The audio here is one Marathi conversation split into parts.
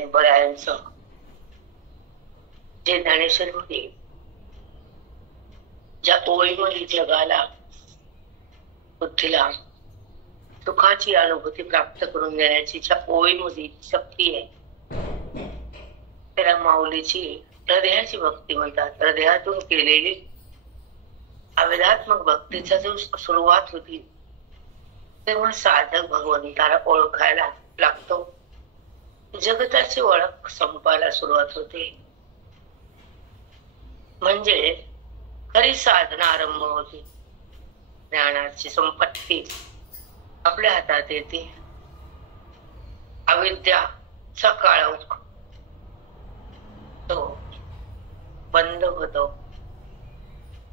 आणि बऱ्यांचं जे ज्ञानेश्वर होते, ज्या ओळीमध्ये जगाला बुद्धीला सुखाची अनुभूती प्राप्त करून देण्याची ज्या ओळीमध्ये शक्ती आहे, त्याला माऊलीची हृदयाची भक्ती म्हणतात. हृदयातून केलेली अवेदात्मक भक्तीचा जो सुरुवात होती, तेव्हा साधक भगवंताला ओळखायला लागतो. जगताची ओळख संपायला सुरुवात होते. म्हणजे खरी साधना आरंभ होती. ज्ञानाची संपत्ती आपल्या हातात येते. अविद्याचा काळोख तो बंद होतो.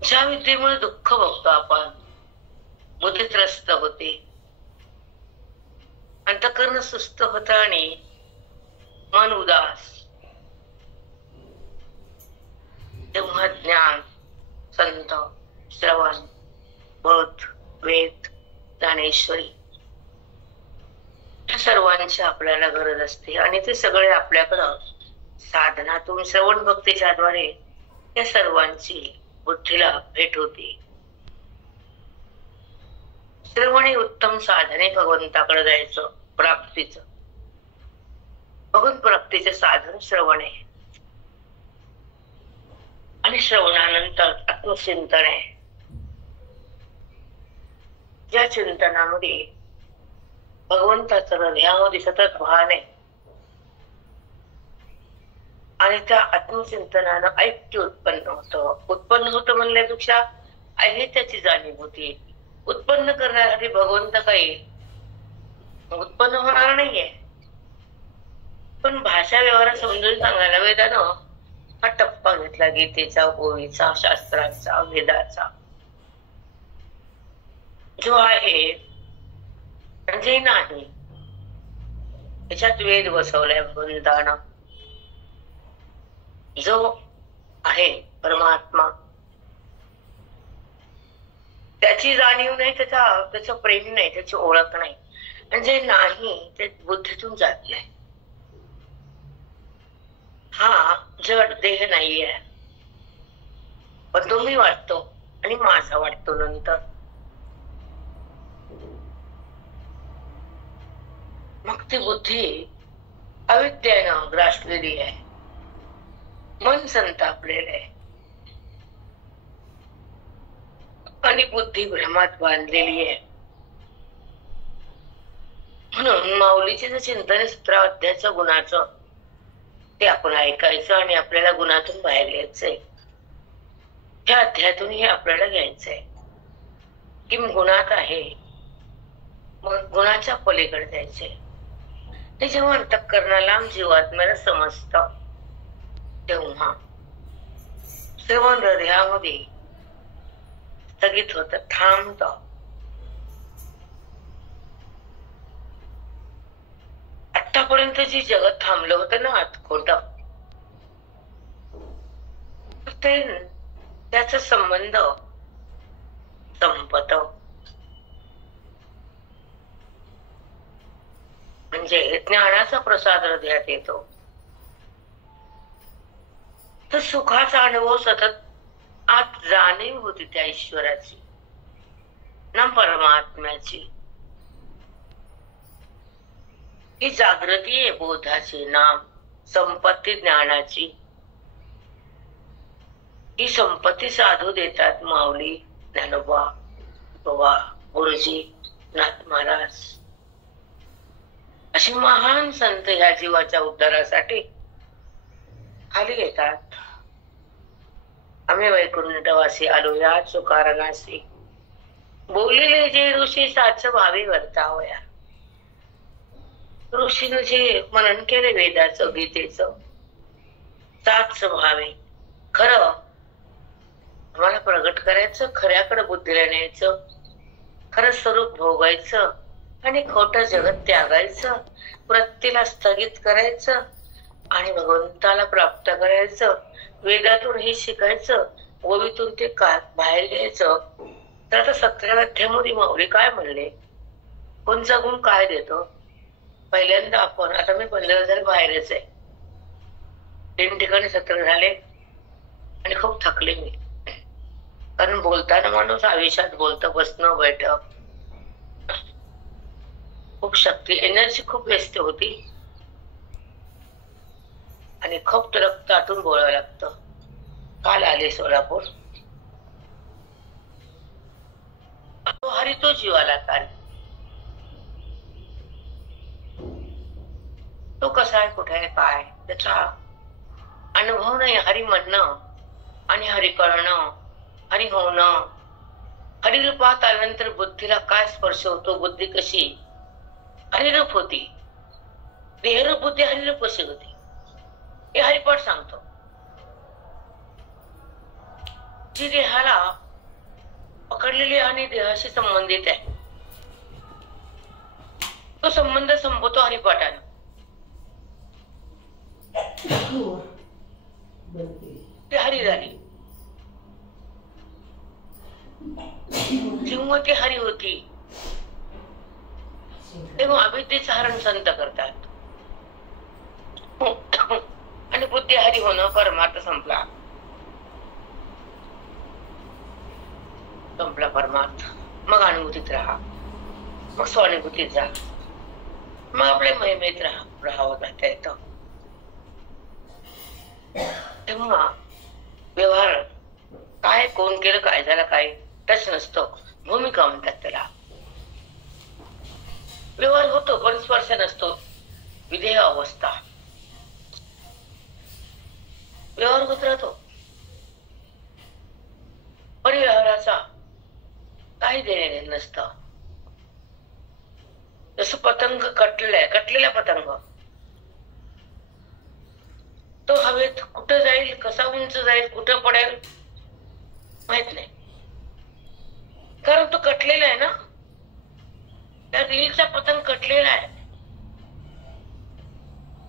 ज्या विद्येमुळे दुःख बघतो आपण, बुद्धी त्रस्त होते, अंतःकरण सुस्त होत आणि मन उदास. तेव्हा ज्ञान, संत, श्रवण, बोध, वेद, ज्ञानेश्वरी या सर्वांची आपल्याला गरज असते. आणि ते सगळे आपल्याकडं साधनातून श्रवण भक्तीच्या द्वारे या सर्वांची बुद्धीला भेट होते. श्रवण हे उत्तम साधने भगवंताकडे जायचं प्राप्तीचं. भगवंत प्राप्तीचे साधन श्रवण आहे. आणि श्रवणानंतर आत्मचिंतन आहे. ज्या चिंतनामध्ये भगवंताचं हृदयामध्ये सतत भान आहे आणि त्या आत्मचिंतनानं ऐक्य उत्पन्न होतं म्हणल्यापेक्षा आहे त्याची जाणीव होती. उत्पन्न करण्यासाठी भगवंत काही उत्पन्न होणार नाहीये, पण भाषा व्यवहार समजून सांगायला वेदानं हा टप्पा घेतला. गीतेचा, ओवीचा, शास्त्राचा, वेदाचा जो आहे म्हणजे नाही, त्याच्यात वेद बसवलाय भगवंतानं. जो आहे परमात्मा, त्याची जाणीव नाही, त्याचं प्रेम नाही, त्याची ओळख नाही. म्हणजे नाही ते बुद्धीतून जात नाही. हा जड देह नाहीये, पण तो मी वाटतो आणि माझा वाटतो. नंतर मग ती बुद्धी अविद्येनं ग्रासलेली आहे, मन संतापलेलं आहे आणि बुद्धी भ्रमात बांधलेली आहे. म्हणून माऊलीचे जे चिंतन आहे 17 अध्यायाचं गुणाचं, ते आपण ऐकायचं आणि आपल्याला गुणातून बाहेर यायचंय. ह्या अध्यायातून हे आपल्याला घ्यायचंय की गुणात आहे, मग गुणाच्या पलीकडे जायचंय. ते जेव्हा अंतःकरणाला जीवात्म्याला समजतं, तेव्हा श्रवण हृदयामध्ये स्थगित होत, थांबत. आतापर्यंत जी जगत थांबलं होतं ना खोट, ते त्याचा संबंध संपत. म्हणजे ज्ञानाचा प्रसाद हृदयात येतो, तर सुखाचा अनुभव सतत आत जाणीव होती त्या ईश्वराची ना परमात्म्याची. ही जागृती आहे बोधाची, नाम संपत्ती ज्ञानाची. ही संपत्ती साधू देतात माऊली, ज्ञानोबा, बाबा, गुरुजी, नाथ महाराज अशी महान संत ह्या जीवाच्या उद्धारासाठी खाली येतात. आम्ही वैकुंठवासी आलो या चुकारणासी, बोललेले जे ऋषी साच भावी वर्तावया. ऋषीनं जे मनन केले वेदाचं, गीतेचं, साच भावे खरं आम्हाला प्रगट करायचं, खऱ्याकडे बुद्धीला न्यायचं, खरं स्वरूप भोगायचं आणि खोटं जगत त्यागायचं, वृत्तीला स्थगित करायचं आणि भगवंताला प्राप्त करायचं. वेदातून हे शिकायचं, ओवीतून ते बाहेर घ्यायचं. तर आता 17 अध्यायामध्ये माऊली काय म्हणले, कोणचा गुण काय देतो. पहिल्यांदा आपण, आता मी 15,000 बाहेरच आहे, 3 ठिकाणी सत्र झाले आणि खूप थकले मी. कारण बोलताना माणूस आयुष्यात बोलतं, बसणं बैठक खूप शक्ती, एनर्जी खूप व्यस्त होती आणि खूप रक्त आटून बोलावं लागतं. काल आले सोलापूर. तो हरी तो जीवाला काल. तो कसा आहे, कुठे आहे, काय त्याचा अनुभव नाही. हरी म्हणणं आणि हरी कळणं, हरी होणं. हरिरूपात आल्यानंतर बुद्धीला काय स्पर्श होतो, बुद्धी कशी हरिरूप होती, देहरूप बुद्धी हरिरूप कशी होती हे हरिपाठ सांगतो. जी देहाला पकडलेली आणि देहाशी संबंधित आहे, तो संबंध संपतो हरिपाठाने. ती हरी झाली. जेव्हा ती हरी होती तेव्हा अविद्येचं हरण संत करतात आणि बुद्धी हरी होणं, परमार्थ संपला. संपला परमार्थ. मग अनुभूतीत राहा, मग स्वानुभूतीत जा, मग आपल्या महिमेत राहावं जाता येतं. तेव्हा व्यवहार काय, कोण केलं, काय झालं, काय टच नसतो. भूमिका म्हणतात त्याला. व्यवहार होतो पण स्पर्श नसतो. विधेय अवस्था. व्यवहार होत राहतो पण व्यवहाराचा काही देणे घेणे नसतं. जसं पतंग कटलेला पतंग तो हवेत कुठं जाईल, कसा उंच जाईल, कुठं पडेल माहित नाही, कारण तो कटलेला आहे ना. त्या रीलचा पतंग कटलेला आहे,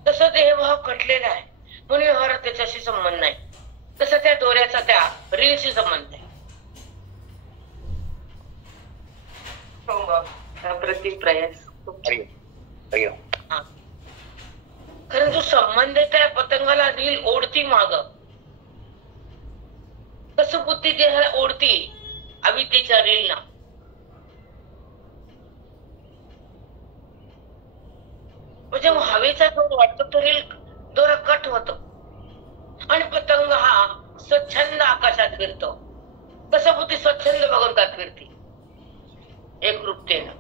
तसं देहभाव कटलेला आहे म्हणून व्यवहारात त्याच्याशी संबंध नाही. तसं त्या दोऱ्याचा त्या रीलशी संबंध आहे. प्रतिप्रयास कारण जो संबंध त्या पतंगाला रील ओढती माग, तसं बुद्धी देहाला ओढती अविद्येच्या रील ना. म्हणजे हवेचा दोर वाटतो तो रील दोरा कट होतो आणि पतंग हा स्वच्छंद आकाशात फिरतो. तसं बुद्धी स्वच्छंद भगवंतात फिरते एकरूपतेनं.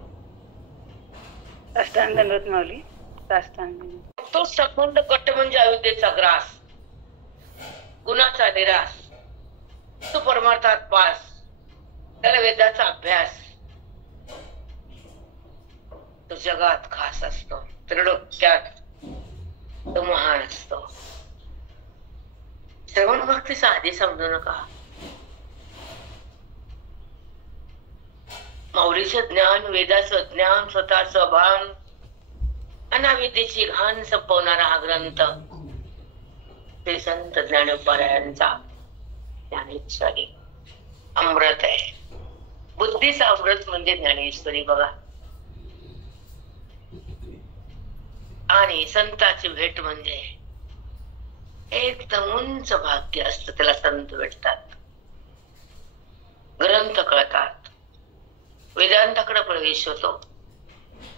साष्टांग दंडवत माऊली. साष्टांग. तो संबंध कट म्हणजे अविद्येचा ग्रास, गुणाचा निराश. तो परमार्थात पास, त्याला वेदाचा अभ्यास. तो जगात खास असतो, त्रिलोक्यात तो महान असतो. श्रवण भक्ती साधी समजू नका. माऊलीचं ज्ञान, वेदाचं ज्ञान, स्वतःचं भान, अनाविद्येची घाण संपवणारा हा ग्रंथ ते संत ज्ञानोबारायांचा ज्ञानेश्वरी अमृत आहे. बुद्धीचा अमृत म्हणजे ज्ञानेश्वरी बघा. आणि संताची भेट म्हणजे एकदम उंच भाग्य असतं. त्याला संत भेटतात, ग्रंथ कळतात, वेदांताकडे प्रवेश होतो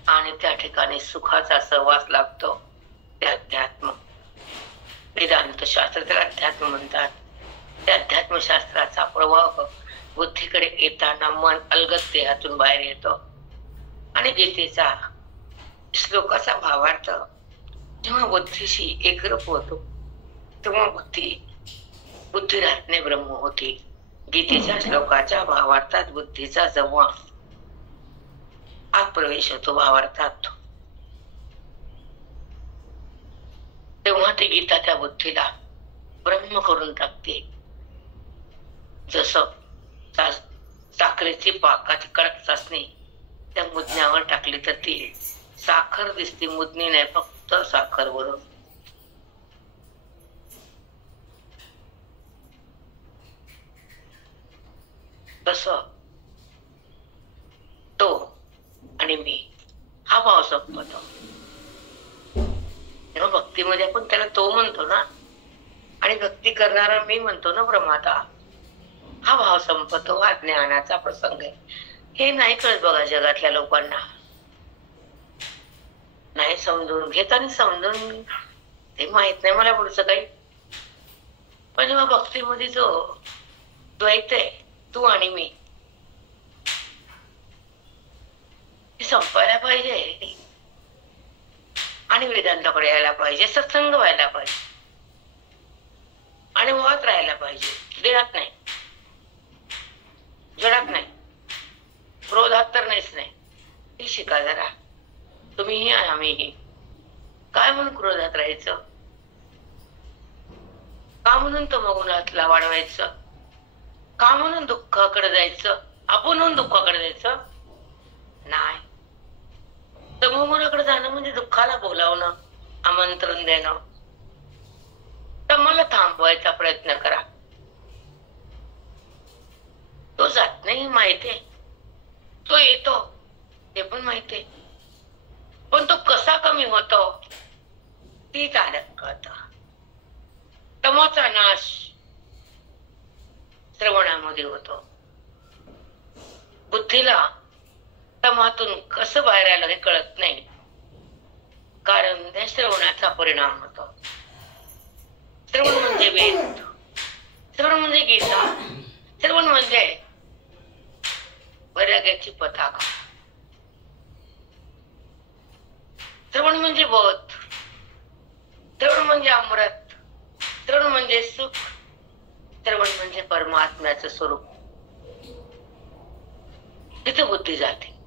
आणि त्या ठिकाणी सुखाचा सहवास लागतो. ते अध्यात्म, वेदांत शास्त्र त्याला अध्यात्म म्हणतात. त्या अध्यात्मशास्त्राचा प्रवाह बुद्धीकडे येताना मन अलगद देहातून बाहेर येतो आणि गीतेचा श्लोकाचा भावार्थ जेव्हा बुद्धीशी एकरूप होतो तेव्हा बुद्धिरात्मे ब्रह्म होती. गीतेच्या श्लोकाच्या भावार्थात बुद्धीचा जेव्हा आत प्रवेश होतो भावार्थात, तेव्हा ती गीता त्या बुद्धीला ब्रह्म करून टाकते. जसं साखरेची पाकाची कडक चाचणी त्या मुदण्यावर टाकली तर ती साखर दिसते, मुदणी नाही, फक्त साखर बरोबर. तस तो आणि मी हा भाव संपतो. तेव्हा भक्तीमध्ये आपण त्याला तो म्हणतो ना, आणि भक्ती करणारा मी म्हणतो ना प्रमाता, हा भाव संपतो, हा ज्ञानाचा प्रसंग आहे. हे नाही कळत बघा जगातल्या लोकांना. नाही समजून घेत आणि समजून ते माहित नाही मला पुढचं काही. पण जेव्हा भक्तीमध्ये जो द्वैत आहे, तू आणि मी, हे संपायला पाहिजे आणि वेदांताकडे यायला पाहिजे, सत्संग व्हायला पाहिजे आणि मुळात राहायला पाहिजे. देहात नाही, जडात नाही, क्रोधात तर नाहीच नाही. ही शिका जरा. तुम्हीही आणि आम्हीही. काय म्हणून क्रोधात राहायचं? का म्हणून तमोगुणातला वाढवायचं? का म्हणून दुःखाकडे जायचं? आपण दुःखाकडे जायचं नाही. तमोगुणाकडे जाणं म्हणजे दुःखाला बोलावणं, आमंत्रण देणं. तर मला थांबवायचा प्रयत्न करा. तो जात नाही माहितीये, तो येतो ते पण माहितीये, पण तो कसा कमी होतो तीच आडत कळत. तमाचा नाश श्रवणामध्ये होतो. बुद्धीला तमातून कसं बाहेर आलं हे कळत नाही, कारण त्या श्रवणाचा परिणाम होतो. श्रवण म्हणजे वेद, श्रवण म्हणजे गीता, श्रवण म्हणजे वैराग्याची पताका, श्रवण म्हणजे बोध, श्रवण म्हणजे अमृत, श्रवण म्हणजे सुख, श्रवण म्हणजे परमात्म्याचं स्वरूप. तिथे बुद्धी जाते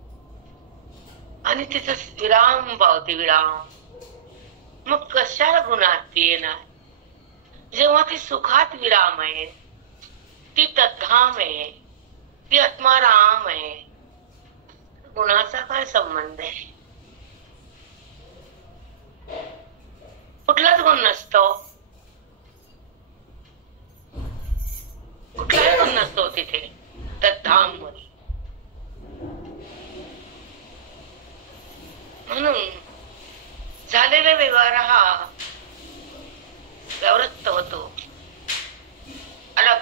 आणि तिथं विराम पावते. विराम मग कशाला गुणात ती येणार? जेव्हा ती सुखात विराम आहे, ती तद्धाम आहे, ती आत्माराम आहे, गुणाचा काय संबंध आहे? कुठलाच गुण नसतो, कुठलाही गुण नसतो तिथे तद्धाम मध्ये. म्हणून झालेला व्यवहार हा व्यावृत्त होतो. अलग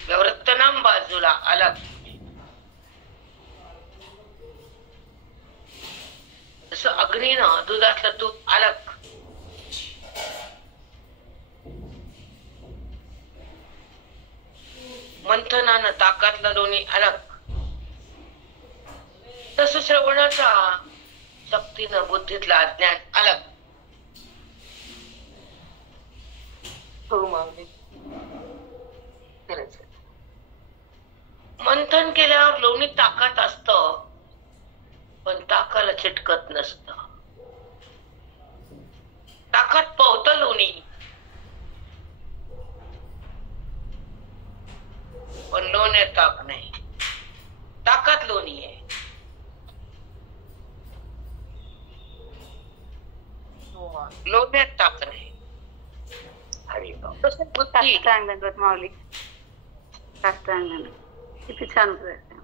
व्यावृत्त नाम बाजूला, अलग. जसं अग्नीनं दुधातलं तूप अलग, मंथनानं ताकातलं दोन्ही अलग, तसं श्रवणाचा शक्तीनं बुद्धीतलं अज्ञान अलग. मंथन केल्यावर लोणी ताकात असत, पण ताकाला चिटकत नसत. ताकात पोहत लोणी, पण लोण्यात ताक नाही. ताकात लोणी आहे. लोण्यात ताक नाही. साष्टांग माऊली, साष्टांग किती छान प्रयत्न.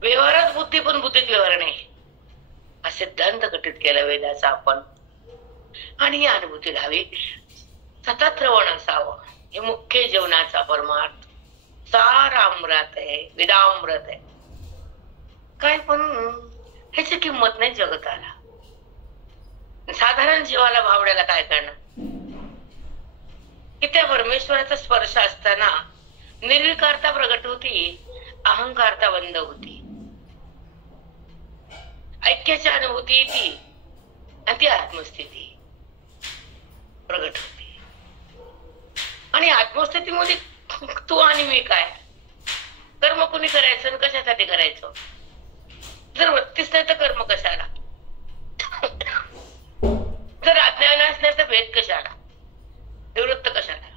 व्यवहारात बुद्धी पण बुद्धीत व्यवहार नाही, हा सिद्धांत घटित केला वेदाचा आपण. आणि ही अनुभूती राहावी. सतत श्रवण असावं, हे मुख्य जीवनाचा परमार्थ. सार अमृत आहे, वेदामृत आहे. काय पण ह्याची किंमत नाही जगताला. साधारण जीवाला भावड्याला काय करणार की त्या परमेश्वराचा स्पर्श असताना निर्विकारता प्रगट होती, अहंकारता बंद होती, ऐक्याची अनुभूती येते आणि ती आत्मस्थिती प्रगट होती. आणि आत्मस्थितीमध्ये तू आणि मी काय, कर्म कुणी करायचं आणि कशासाठी करायचं? जर वृत्तीच नाही तर कर्म कशाला? जर अज्ञानच नाही तर भेद कशाला, निवृत्त कशाला?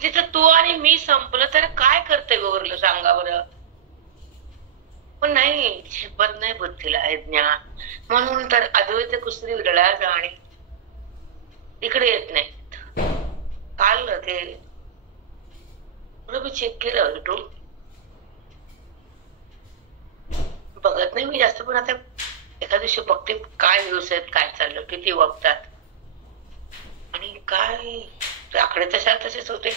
तिथं तू आणि मी संपलं तर काय कर्तव्य उरलं सांगा बरं? पण नाही, झेपत नाही बुद्धीला हे ज्ञान. म्हणून तर अद्वैत कुस्ती विरळा जाणे इकडे येत नाहीत. काल ते मी चेक केलं, बघत नाही मी जास्त, पण आता एखाद्या दिवशी बघते काय व्ह्यूज आहेत, काय चाललं, किती बघतात आणि काय आकडे तसेच होते.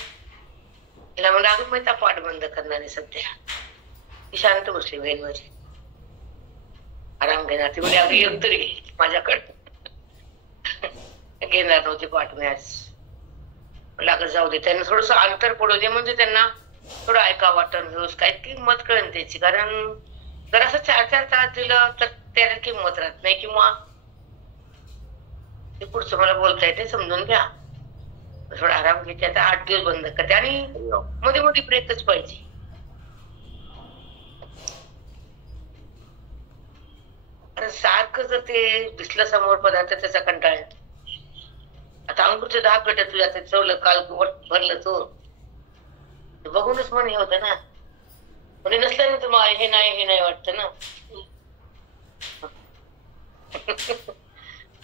तिला मला अगं माहिती पाठ बंद करणार आहे सध्या. ती शांत बसली बहीण माझी, आराम घेणार. ती म्हणजे अगं एक तरी घे माझ्याकडे. घेणार नव्हती पाठ मी आज. लागत जाऊ दे, त्यांना थोडस अंतर पडू दे, म्हणजे त्यांना थोडं ऐका वाटण व्ह्यूज काय किंमत कळेल त्याची. कारण जर असं 4-4 तास दिलं तर त्याला किंमत राहत नाही, किंवा ते पुढचं मला बोलता येते समजून घ्या. थोडा आराम घेते आता, 8 दिवस बंद करते आणि मध्ये मध्ये ब्रेकच पाहिजे. सारखं जर ते दिसलं समोर पदार्थ त्याचा कंटाळा येतो. आता अंकुरचे 10 पेट्या तुझ्या ते चवलं काल भरलं तो बघूनच मन हे होतं ना. म्हणजे नसल्यानंतर मग हे नाही वाटतं ना.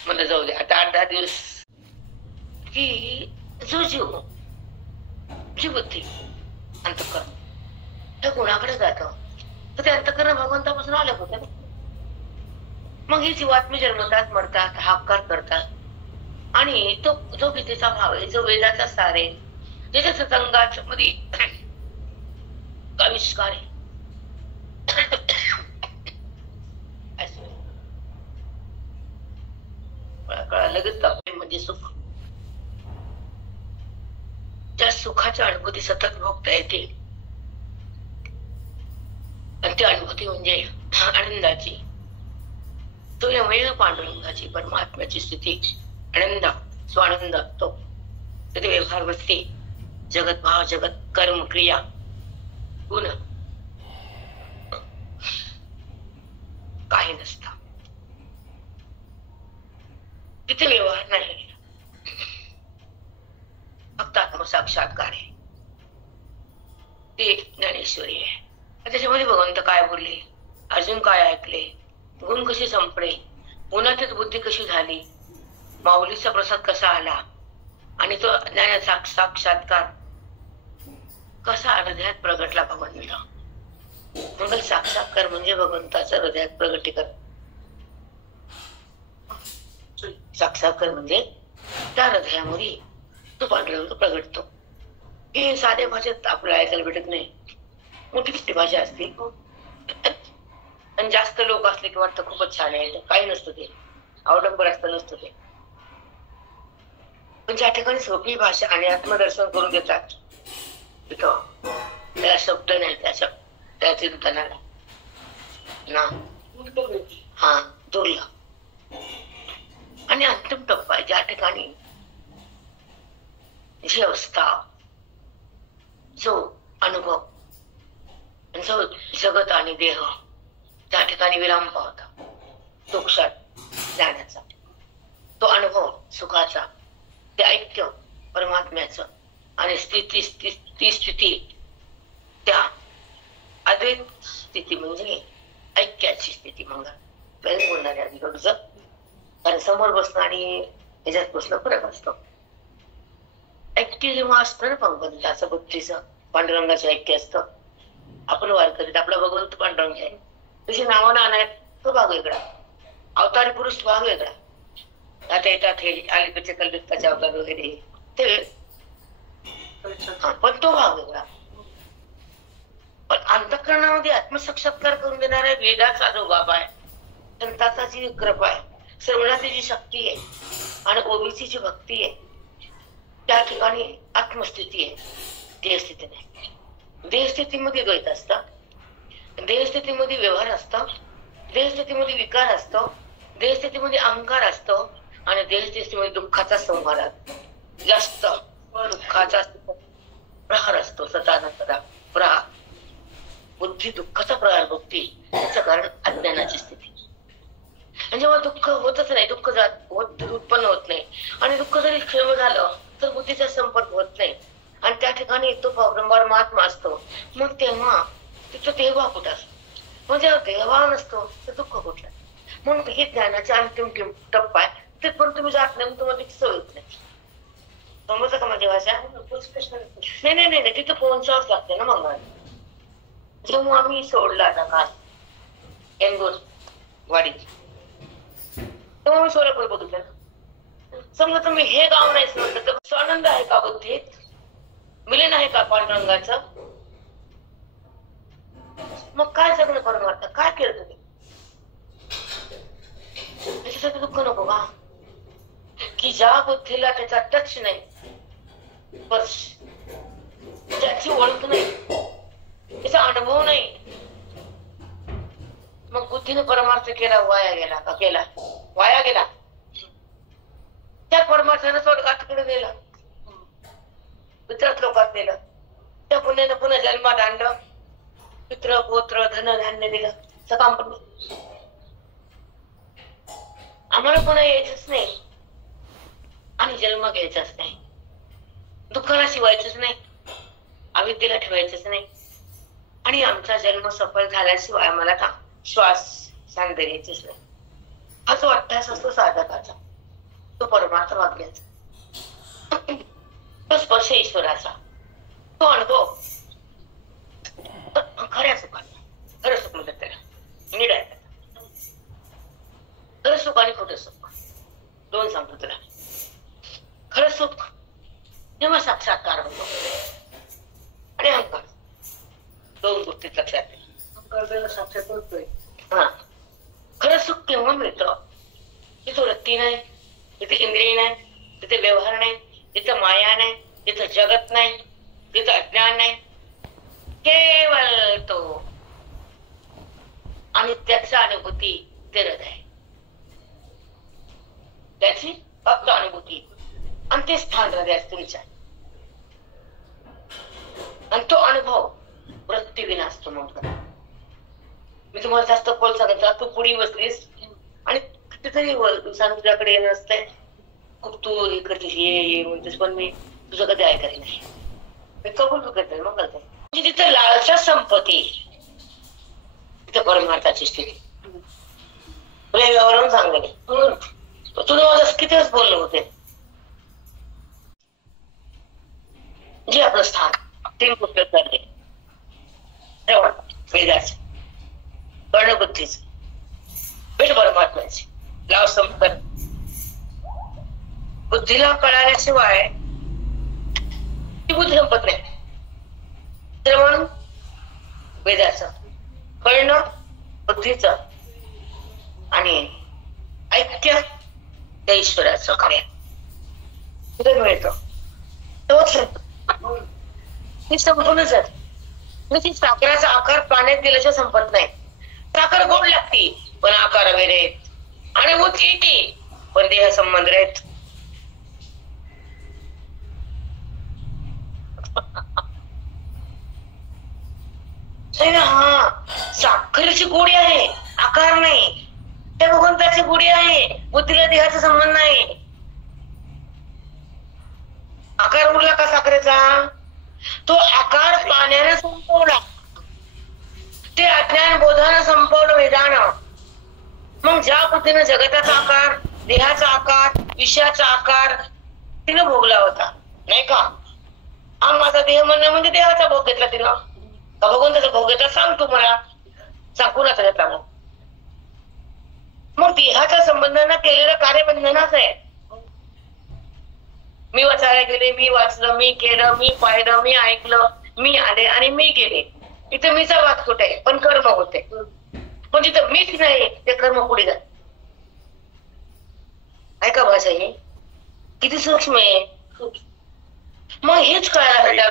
मला जाऊ दे आता 8-10 दिवस की जो जीव जी बुद्धी अंतःकरण त्या गुणाकडे जातो, तर ते अंतःकरण भगवंतापासून आलं होतं ना. मग ही जीवात्मे जन्मतात, मरतात, हाकार करतात आणि तो जो गीतेचा भाव आहे, जो वेदाचा सार आहे, ज्याच्या सत्संगाच्या मध्ये आविष्कार आहे, लगेच म्हणजे सुख. त्या सुखाच्या अनुभूती सतत भोगता येते आणि ती अनुभूती म्हणजे आनंदाची, तुर्यमय पांडुरंगाची परमात्म्याची स्थिती, आनंद, स्वानंद, तो तिथे व्यवहार वृत्ती, जगत भाव, जगत कर्म क्रिया गुण काही नसतं. तिथे व्यवहार नाही, फक्त आत्मसाक्षात्कार आहे. ते ज्ञानेश्वरी आहे. त्याच्यामध्ये भगवंत काय बोलले, अर्जुन काय ऐकले, गुण कशी संपले, गुणातीत बुद्धी कशी झाली, माऊलीचा प्रसाद कसा आला आणि तो ज्ञानाचा साक्षात्कार कसा हृदयात प्रगटला भगवंता. मंगल साक्षात्कार म्हणजे भगवंताचा हृदयात प्रगटीकरण. साक्षात्कार म्हणजे त्या हृदयामध्ये तो पांडुरंग प्रगटतो. हे साध्या भाषेत आपल्याला ऐकायला भेटत नाही. मोठी मोठी भाषा असते आणि जास्त लोक असले की वाटतं खूपच छान आहे. काही नसतं ते, अवडंबर असतं नसतं ते. पण ज्या ठिकाणी सोपी भाषा आणि आत्मदर्शन करून देतात तिथं त्याला शब्द नाही, त्या चिंतनाला ना हा दुर्लभ. आणि अंतिम टप्पा आहे ज्या ठिकाणी जी अवस्था, जो अनुभव, जो जगत आणि देह त्या ठिकाणी विराम पावता, तो क्षण ज्ञानाचा, तो अनुभव सुखाचा, ते ऐक्य परमात्म्याचं आणि ती स्थिती त्या अद्वैत स्थिती म्हणजे ऐक्याची स्थिती. मग पहिले बोलणारे आधी थोडस, कारण समोर बसणं आणि ह्याच्यात बसणं फरक असतो. ऐक्य जेव्हा असतं ना पंकजाचं बुद्धीचं, पांडुरंगाचं ऐक्य असतं. आपण वारकरीत आपला भगवंत पांडुरंग आहे, तुझी नावं नाना आहेत, तो भाग वेगळा, अवतारी पुरुष भाग वेगळा. आता येतात हे अलीकडचे कल्पिताचे अवतार वगैरे ते, पण तो भाग वेगळा. पण अंतःकरणामध्ये आत्मसाक्षात्कार करून देणाऱ्या वेदाचा जो बाबा आहे, संताचा जी कृपा आहे, श्रवणाची जी शक्ती आहे आणि ओबीची जी भक्ती आहे, त्या ठिकाणी आत्मस्थिती आहे, देहस्थिती नाही. देहस्थितीमध्ये द्वैत असतं, देहस्थितीमध्ये व्यवहार असतो, देहस्थितीमध्ये विकार असतो, देहस्थितीमध्ये अहंकार असतो आणि देहस्थितीमध्ये दुःखाचा संहार जास्त, दुःखाचा प्रहार असतो. सदानंतरा प्रहार बुद्धी दुःखाचा प्रहार भक्ती, त्याचं कारण अज्ञानाची स्थिती. आणि जेव्हा दुःख होतच नाही, दुःख उत्पन्न होत नाही आणि दुःख जरी क्षम झालं तर बुद्धीचा संपर्क होत नाही आणि त्या ठिकाणी तो परमात्मा असतो. मग तेव्हा तिथं देवा कुठं असतो, म्हणजे देवा नसतो तर दुःख कुठलं. म्हणून हे ज्ञानाचे अंतिम टप्पा आहे, ते पण तुम्ही जात नाही, तुम्हाला तिथे सवयच नाही. समजलं का माझी भाषा? नाही तिथं पोहोचावंच लागते ना. मग जेव्हा आम्ही सोडला आता काल एनगोर वाडी, तेव्हा मी सोलापूर बघितलं. समजा तुम्ही हे गाव नाहीच म्हटलं तर स्वानंद आहे का बुद्धीत? मिलन आहे का पांडुरंगाचं? मग काय जगणं परमार्थ? काय केलं तुम्ही? त्याच्यासाठी दुःख नको का? की ज्या बुद्धीला त्याचा टच नाही, स्पर्श, त्याची ओळख नाही, त्याचा अनुभव नाही, मग बुद्धीने परमार्थ केला वाया गेला का? केला वाया गेला. त्या परमार्थानं स्वर्गाकडे गेला, इतर लोकात नेलं, त्या पुण्यानं पुन्हा जन्मात आणलं, पित्र गोत्र धन धान्य दिलं, सकाम पण आम्हाला पुन्हा यायचंच नाही आणि जन्म घ्यायचाच नाही, दुःखाला शिवायचंच नाही, अविद्येला ठेवायचंच नाही, आणि आमचा जन्म सफल झाल्याशिवाय आम्हाला का श्वास शांत घ्यायचीच नाही. हा जो अभ्यास असतो साधकाचा, तो परमार्थ वागण्याचा, तो स्पर्श ईश्वराचा, तो अनुभव खऱ्या सुखाचा. खरं सुख म्हणतात त्याला, नीड आहे. खरं सुख आणि खोटं सुख दोन सांगतो तुला. खरं सुख जेव्हा साक्षात्कार होतो आणि अहंकार, दोन गोष्टीत लक्षात ठेव. अहंकार साक्षात होतोय. हा, खरं सुख केव्हा मिळतं? तिथं वृत्ती नाही, तिथे इंद्रिय नाही, तिथे व्यवहार नाही, तिथं माया नाही, तिथं जगत नाही, तिथं अज्ञान नाही, केवळ तो आणि त्याचा अनुभूती ते हृदय, त्याची फक्त अनुभूती आणि ते स्थान हृदयात तुमच्या, आणि तो अनुभव वृत्ती विना असतो. मग मी तुम्हाला जास्त खोल सांगितलं, तू पुढी बसलीस आणि कितीतरी दिवसांनी तुझ्याकडे येणं असतंय, खूप तू हे करतेस, ये म्हणतेस, पण मी तुझं कधी ऐकायला नाही, मी कबूल करते. मग करते म्हणजे तिथं लालसा संपत्ती, तिथं परमार्थाची स्थिती. तुला व्यवहारून सांगले, तुला माझं किती वेळेस बोलले होते, जे आपलं स्थान 3 गोष्टी करते, श्रवण वेदाचे, कर्णबुद्धीचे, भेट परमात्म्याचे, लाव संस्कार. बुद्धीला कळाल्याशिवाय ती बुद्धी संपत नाही. श्रवण वेदाचं, कळणं बुद्धीचं आणि ऐक्य त्या ईश्वराचं कार्य कुठे मिळतं? ती संपूनच जाते. ती साखराचा आकार पाण्यात दिल्याशिवाय संपत नाही. साखर गोड लागती पण आकार वेगळे आहेत आणि ऊत येते पण देह संबंध आहेत. हा, साखरेची गोडी आहे, आकार नाही. त्या भगवंताची गोडी आहे, बुद्धीला देहाचा संबंध नाही. आकार उरला का साखरेचा? तो आकार पाण्याने संपवला, ते अज्ञान बोधानं संपवलं वेदानं. मग ज्या बुद्धीनं जगताचा आकार, देहाचा आकार, विषयाचा आकार तिनं भोगला होता, नाही का? हा माझा देह म्हणणं म्हणजे देहाचा भोग घेतला तिनं का भगवंताचा भोग घेतला? सांग तू मला, सांगूनच घेतला. मग देहाच्या संबंधानं केलेलं कार्य बंधनाच आहे. मी वाचायला गेले, मी वाचलं, मी केलं, मी पाहिलं, मी ऐकलं, मी आले आणि मी गेले. इथे मीचा वाद कुठे? पण कर्म होते. पण जिथं मीच नाही ते कर्म पुढे जात. ऐका भाषा ही किती सूक्ष्म आहे. मग हेच कळायला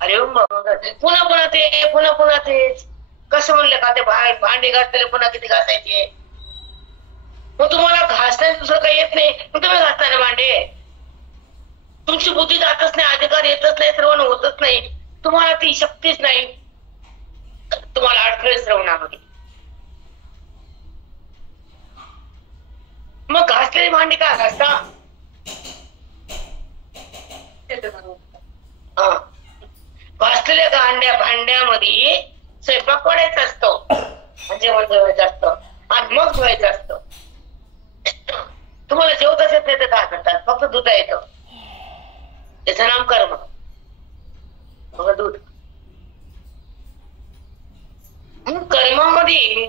अरे पुन्हा पुन्हा ते पुन्हा पुन्हा तेच कसं म्हणलं का? ते भांडी घासलेले पुन्हा किती घासायचे? मग तुम्हाला घासण्यास दुसरं काही येत नाही, मग तुम्ही घासता ना भांडे. तुमची बुद्धी जातच नाही, अधिकार येतच नाही, श्रवण होतच नाही, तुम्हाला ती शक्तीच नाही, तुम्हाला अडथळे श्रवणामध्ये. मग घासलेली भांडी का घासता? घासलेल्या भांड्यामध्ये स्वयंपाक पडायचा असतो, जेवण जेवायचं असतं आणि मग धुवायचं असतं. तुम्हाला जेवताच येत नाही तर काय करतात? फक्त धुता येतं, त्याचं नाम कर्म. मग दूध कर्मामध्ये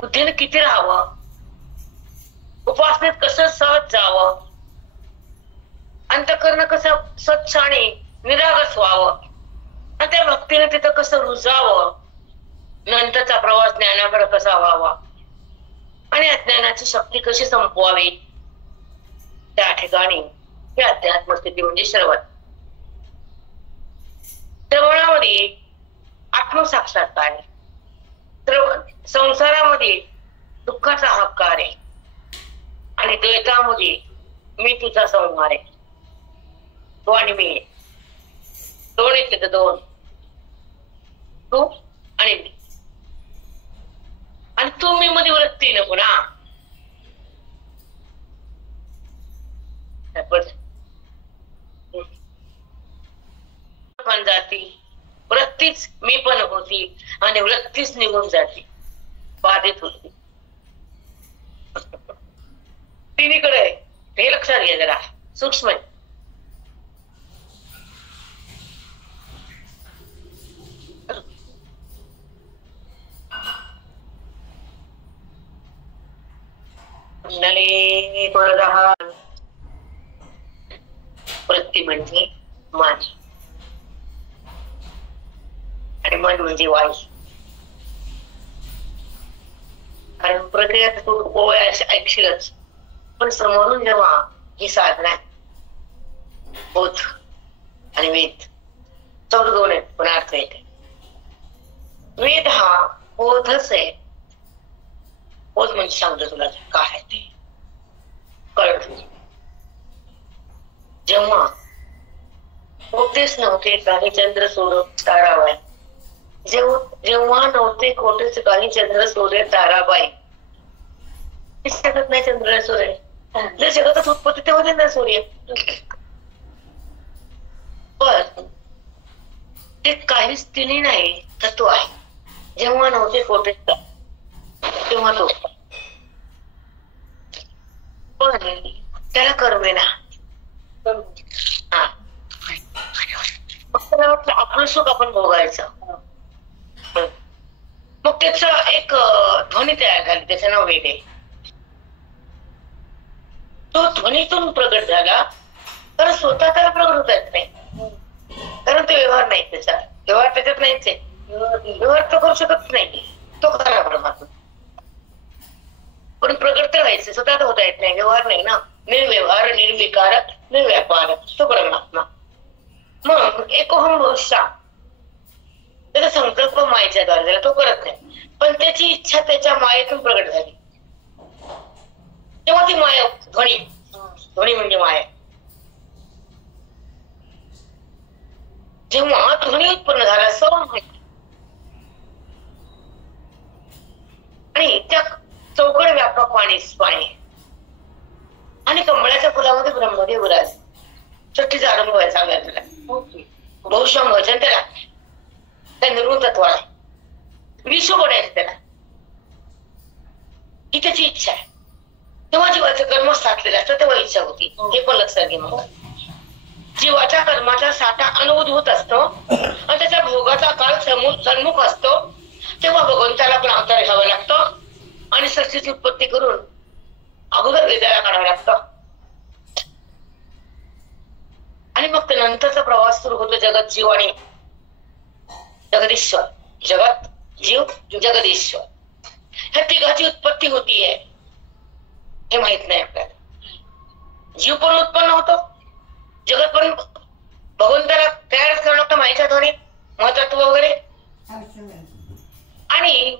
बुद्धीने किती राहावं, उपासनेत कसं सहज जावं, अंतःकरण कसं स्वच्छ आणि निरागस व्हावं, आणि त्या भक्तीने तिथं कसं रुजावं, नंतरचा प्रवास ज्ञानाकडे कसा व्हावा आणि अज्ञानाची शक्ती कशी संपवावी, त्या ठिकाणी ही अध्यात्म स्थिती म्हणजे श्रवण. श्रवणामध्ये आत्मसाक्षात्कार आहे. संसारामध्ये दुःखाचा हक्कार आहे आणि द्वैतामध्ये मी तुझा संहार आहे. तो आणि मी, दोन येते, दोन, तू आणि मी. आणि तू मी मध्ये वृत्ती नको ना. पण जाती वृत्तीच मी पण होती आणि वृत्तीच निघून जाती, बाधित होती. तिन्हीकडे हे लक्षात घ्या जरा, सूक्ष्म आहे. वृत्ती म्हणजे मन आणि मन म्हणजे वायू. कारण प्रक्रिया तू ऐकशीलच, पण समोरून जेव्हा ही साधना बोध आणि वेद चौद दोन आहेत, पण अर्थ येते. वेद हा बोधच आहे. बोध म्हणजे सांगतो तुला काय आहे ते कळत. जेव्हा होतेच नव्हते काही चंद्र सूर्य ताराबाई, जेव्हा नव्हते कोटेच काही चंद्र सूर्य ताराबाई, जगत नाही चंद्र सूर्य. जर जगतच उत्पत्ती तेव्हा चंद्र सूर्य, पण ते काहीच तिने नाही तर तो आहे. जेव्हा नव्हते कोटेच तेव्हा तो, पण त्याला कर्मे ना. त्याला वाटलं आपलं सुख आपण भोगायचं. मग त्याचा एक ध्वनी तयार झाली, त्याचं नाव वेद आहे. तो ध्वनीतून प्रगट झाला, तर स्वतः त्याला प्रगट होता येत नाही, कारण तो व्यवहार नाही. त्याचा व्यवहार त्याच्यात नाहीच आहे. व्यवहार तो करू शकत नाही, तो खरा परमात्मा. पण प्रगट तर व्हायचं, स्वतः होता येत नाही, व्यवहार नाही ना. निर्व्यवहार, निर्विकार, निर्व्यापार तो परमात्मा. मग एकोहम भविष्या, त्याचा संकल्प मायेच्या द्वारे झाला, तो करत नाही, पण त्याची इच्छा त्याच्या मायेतून प्रगट झाली. तेव्हा ती माया ध्वनी, ध्वनी म्हणजे माया. जेव्हा ध्वनी उत्पन्न झाला सौम्य, आणि त्या चौकड व्यापक पाणी आणि कमळाच्या फुलामध्ये ब्रह्मदेव विराज. सृष्टीचा आरंभ व्हायचा तुला बहुशम वचन त्याला, त्या निर्गुण तत्वाला विश्व बनायचं त्याला, ही त्याची इच्छा आहे. तेव्हा जीवाचं कर्म साठलेलं असतं, तेव्हा इच्छा होती. हे पण लक्षात घे. मग जीवाच्या कर्माचा साठा अनुभूत असतो आणि त्याच्या भोगाचा काळ सन्मुख असतो, तेव्हा भगवंताला पण अवतार घ्यावा लागतो आणि सृष्टीची उत्पत्ती करून अगोदर वेदाला काढावं लागतं. आणि मग नंतरचा प्रवास सुरू होतो जगत, जीव आणि जगदीश्वर. जगत, जीव, जगदीश्वर, ह्या तिघाची उत्पत्ती होतीये हे माहित नाही आपल्याला. जीव पण उत्पन्न होतो, जगत पण भगवंताला तयारच करणं लागतं माहिती ध्वनी, महतत्व वगैरे. आणि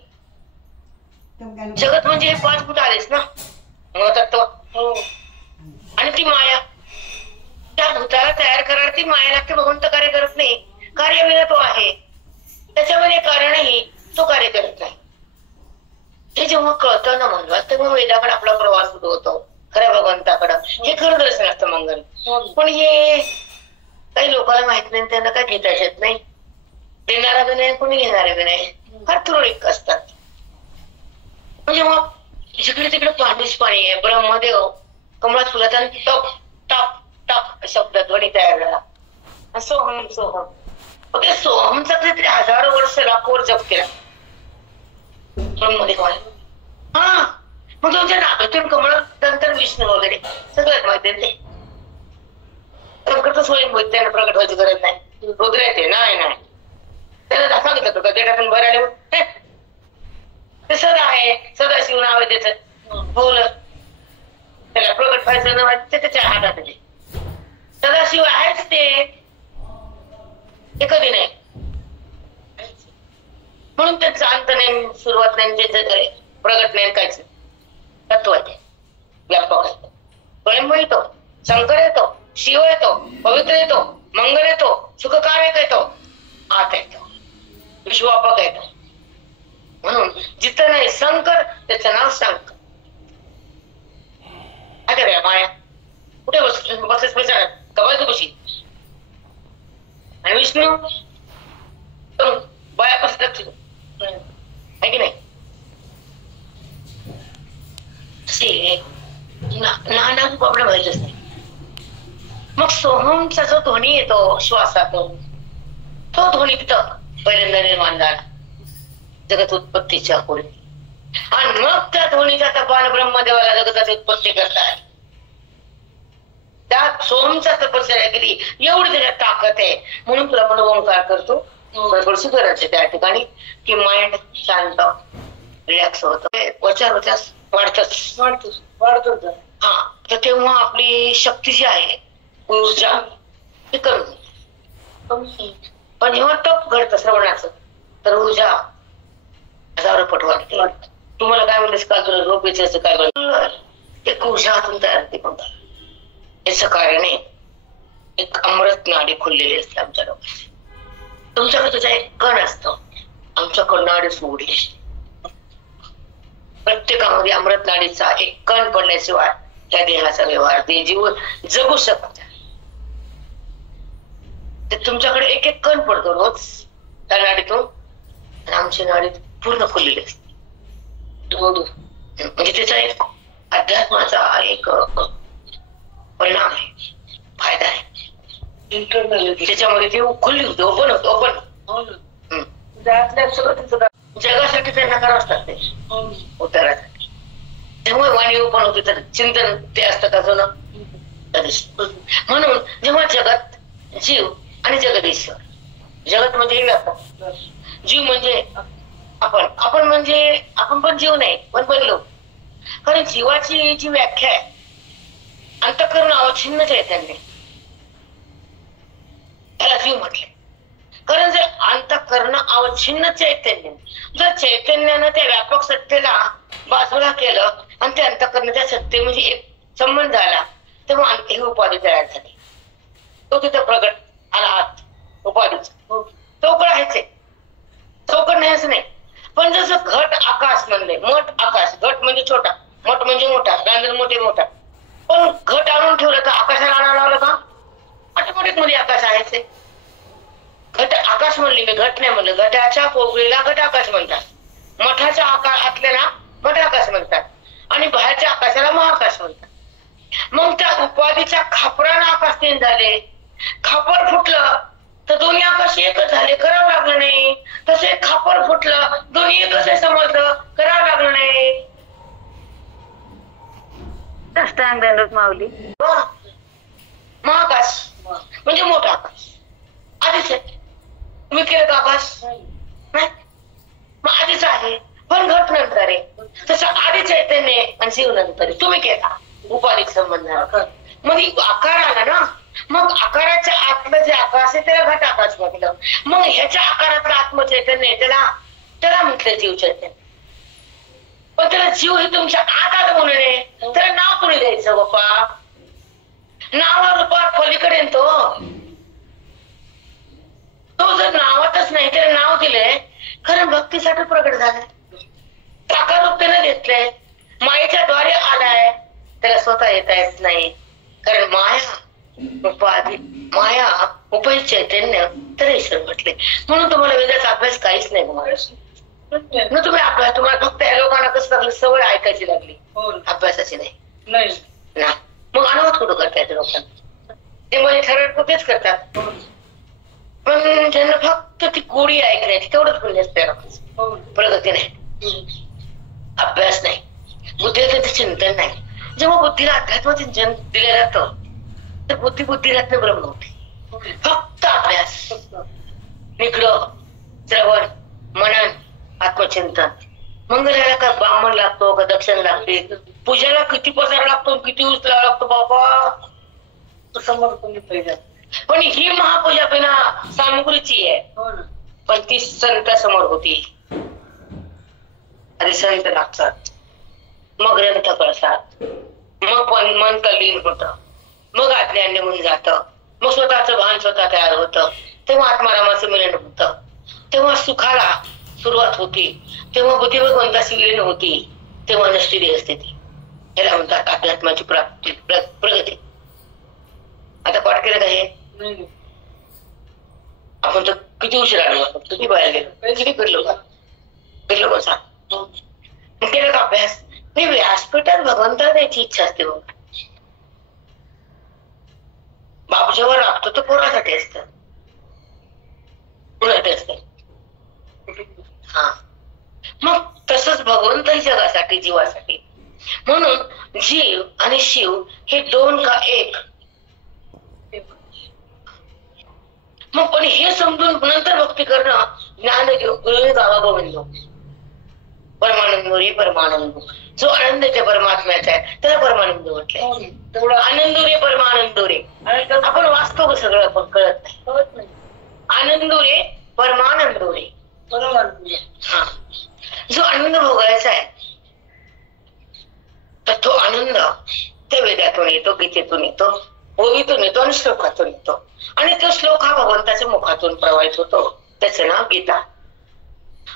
जगत म्हणजे हे 5 फूट आलेच ना, महतत्व आणि ती माया. त्या भूताला तयार करायला ती माया लागते. भगवंत कार्य करत नाही, कार्यविना तो आहे, त्याच्यामध्ये कारणही तो कार्य करत नाही. हे जेव्हा कळतं ना मंगल, तेव्हा वेदाकडे आपला प्रवास सुरू होतो, खऱ्या भगवंताकडं. हे खरं दर्शन असतं मंगल. पण हे काही लोकांना माहित नाही, त्यांना काय घेता येत नाही. देणारा बी नाही, कोणी घेणारा बी नाही, फार तुरळक असतात. जेव्हा जिकडे तिकडे पाणीच पाणी आहे, ब्रह्मदेव कमळात फुलात आणि टप टप टप शब्द ध्वनी तयार झाला. सोहम सोहम, सोहमचा काहीतरी हजारो वर्ष लाखो जप केला. ब्रह्मदेव आहे. हा मग तुमच्या नाभीतून कमळ नंतर विष्णू वगैरे सगळ्यात माहिती आहे ते. संकट स्वयंभू त्यांना प्रगट व्हायची गरज नाही. रुद्र येते नाही नाही त्याला दाखवा घेतला तो गदेटातून बर आले ते सदा आहे. सदाशिव नाव आहे त्याचं. बोल त्याला प्रगट व्हायचं नाव ते त्याच्या हातात आहे. सदाशिव आहेच ते कधी नाही. म्हणून त्यांचा अंत नाही सुरुवात नाही त्यांचं प्रगट नाही काहीच तत्व आहे ते. व्यापक आहे. स्वयंभू येतो, शंकर येतो, शिव येतो, पवित्र येतो, मंगल येतो, सुखकारक येतो, आत येतो, विश्वापक येतो. म्हणून जिथं नाही शंकर त्याचं नाव शंकर. काय माया कुठे बसलेस पैसा कबाय तू कशी. आणि विष्णू बायापासून लक्ष आहे की नाही. नाना प्रॉब्लेम व्हायचंच नाही. मग सोहमचा जो ध्वनी येतो श्वासातून तो ध्वनी तिथं पहिल्यांदा निर्माण झाला जगत उत्पत्तीच्या पूर्वी. आणि मग त्या ध्वनीचा तपान ब्रह्मदेवाला जगताची उत्पत्ती करतात. त्या सोहमचा तपस्या केली एवढी त्याच्यात ताकद आहे. म्हणून तुला मन ओंकार करतो थोडीशी गरज आहे त्या ठिकाणी की माइंड शांत रिलॅक्स होत. वचार वाढतच हा. तर तेव्हा आपली शक्ती जी आहे ऊर्जा ती कमी. पण जेव्हा टप घडतं श्रवणाचं तर ऊर्जा हजारो पट वाढते. तुम्हाला काय म्हणतेस का तुला झोप यायचं काय एक ऊर्जा हातून तयार होते. पण याचं कारण आहे एक अमृत नाडी खुललेली असते आमच्या लोकांची. तुमच्याकडे तुझा एक कण असतो, आमच्याकडे नाडी सोडली. प्रत्येकामध्ये अमृत नाडीचा एक कण पडल्याशिवाय त्या देहाचा व्यवहार ते जीव जगू शकत. तुमच्याकडे एक एक कण पडतो रोज त्या नाडीतून आणि आमची नाडी पूर्ण खुललेली असते. म्हणजे त्याचा एक अध्यात्माचा एक परिणाम आहे, फायदा आहे. त्याच्यामध्ये ते खुल्ली होते, ओपन होतं. ओपन जगासाठी त्यांना करावंच लागते उतारासाठी. त्यामुळे वाणी ओपन होते तर चिंतन ते असतं का जुनं. म्हणून जेव्हा जगत जीव आणि जगदीश्वर. जगत म्हणजे व्यापक, जीव म्हणजे आपण म्हणजे आपण पण जीव नाही पण बनलो. कारण जीवाची जी व्याख्या आहे अंतःकरण अवच्छिन्न चैतन्य त्याला जीव म्हटले. कारण जर अंतःकरण अवच्छिन्न चैतन्य जर चैतन्यानं त्या व्यापक सत्तेला बाजूला केलं आणि त्या अंतःकरण त्या सत्ते म्हणजे एक संबंध झाला तेव्हा ही उपाधी तयार झाली. तो तिथं प्रगट आला हात उपाधीचा. चौकड आहेच, चौकड नाही असं नाही. पण जसं घट आकाश म्हणले, मठ आकाश. घट म्हणजे छोटा, मठ म्हणजे मोठा, रांजण मोठे मोठा. पण घट आणून ठेवलं तर आकाशाला आणायला लावलं का ऑटोमॅटिक मध्ये आकाश आहेच. घट आकाश म्हणली मी, घट नाही म्हणलं. घटाच्या पोकळीला घट आकाश म्हणतात, मठाच्या आतल्याला मठ आकाश म्हणतात आणि बाहेरच्या आकाशाला महाआकाश म्हणतात. मग त्या उपाधीच्या खापरानं आकाश तीन झाले. खापर फुटलं तर दोन्ही आकाश एकच झाले, करावं लागलं नाही. तसे खापर फुटलं दोन्ही एकच आहे समजलं, करावं लागलं नाही. साष्टांग दंडवत माऊली. महाआकाश म्हणजे मोठा आकाश आधीच आहे. तुम्ही केलं का आकाश नाही, मग आधीच आहे. पण घट नंतर आहे. तसं आधीच आहे त्याने आणि जीव नंतर. तुम्ही केला उपाधिक संबंध म्हणजे आकार आला ना. मग आकाराच्या आतलं जे आकाश आहे त्याला घट आकाश म्हटलं. मग ह्याच्या आकारातलं आत्मचैतन्य त्याला म्हटलं जीव चैतन्य. पण त्याला जीव हे तुमच्या आत आलं म्हणून आहे. त्याला नाव कोणी द्यायचं बाप्पा. नावा रूपात पलीकडे तो जर नावातच नाही त्याला नाव दिलंय कारण भक्तीसाठी प्रगट झालाय. साकार रूप त्याने घेतलंय, मायेच्या द्वारे आलाय. त्याला स्वतः येता येत नाही कारण माया उपाय चैतन्य तर ईश्वर म्हटले. म्हणून तुम्हाला वेदाचा अभ्यास काहीच नाही तुम्हाला. तुम्ही अभ्यास तुम्हाला फक्त या लोकांना कसं लागलं सवय ऐकायची लागली, अभ्यासाची नाही ना. मग अनुभव कुठं करता लोकांना. ते म्हणजे ठरवतो तेच करतात. पण ज्यांना फक्त ती गोडी ऐकण्याची तेवढंच पुण्य असते, प्रगती नाही. अभ्यास नाही, बुद्धीला त्याचं चिंतन नाही. जेव्हा बुद्धीला अध्यात्माचं चिंतन दिलं जातं तर बुद्धिरत्न ब्रह्म होते. फक्त अभ्यास, निग्रह, श्रवण, मनन, आत्मचिंतन. मंगलाला का ब्राह्मण लागतो का दक्षिण लागते, पूजेला किती पसार लागतो, किती उचलावा लागतो बाबा, समोर पहिल्या. पण ही महापूजा बिना सामुग्रीची आहे, पण ती संतासमोर होती. अरे संत लागतात, मग ग्रंथ कळतात, मग मन तल्लीन होत, मग आज्ञा निघून जात, मग स्वतःचं भान स्वतः तयार होतं. तेव्हा आत्मारामाचं मिलन होतं, तेव्हा सुखाला सुरुवात होती, तेव्हा बुद्धी भगवंताची विलीन होती, तेव्हा नष्टी असते ती. याला म्हणतात अध्यात्माची प्राप्ती, प्रगती. आता पाठ केलं का हे? आपण तर किती उशीर आलो, किती बाहेर गेलो, किती फिरलो का सांग. मग केलं का अभ्यास? मी व्यासपीठात भगवंता द्यायची इच्छा असते बघ. बाप जेव्हा राबतो तो कोणासाठी असत? कुणासाठी असत? हा, मग तसंच भगवंतही जगासाठी, जीवासाठी. म्हणून जीव आणि शिव हे दोन का एक? मग पण हे समजून नंतर भक्ती करणं, ज्ञान गुरु गावा गोविंदो, परमानंद रे परमानंद. जो आनंद त्या परमात्म्याचा आहे त्याला परमानंद म्हटलंय. तेवढं आनंद रे परमानंद रे. आपण वाचतो सगळं पण कळत नाही. आनंद रे परमानंद रे. हा, जो आनंद भोगायचा आहे तर तो आनंद त्या वेदातून येतो, गीतेतून येतो, ओवीतून येतो आणि श्लोकातून येतो. आणि तो श्लोक हा भगवंताच्या मुखातून प्रवाहित होतो, त्याचं नाव गीता.